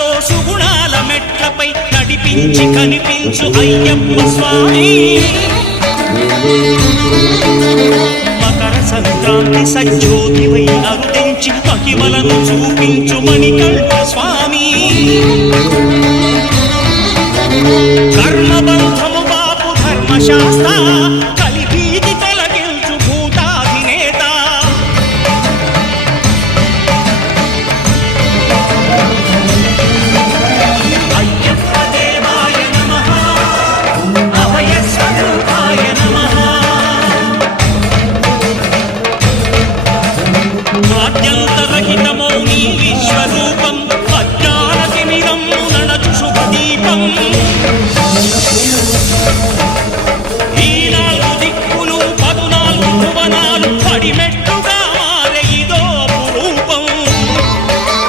సుఖాలతో సుగుణాల మెట్లపై నడిపించి కనిపించు అయ్యప్ప స్వామి. మకర సంక్రాంతి సజ్జోతివై అరుదించి మహిమలను చూపించు మణికంఠ స్వామి. కర్మబంధము బాపు ధర్మశాస్త్ర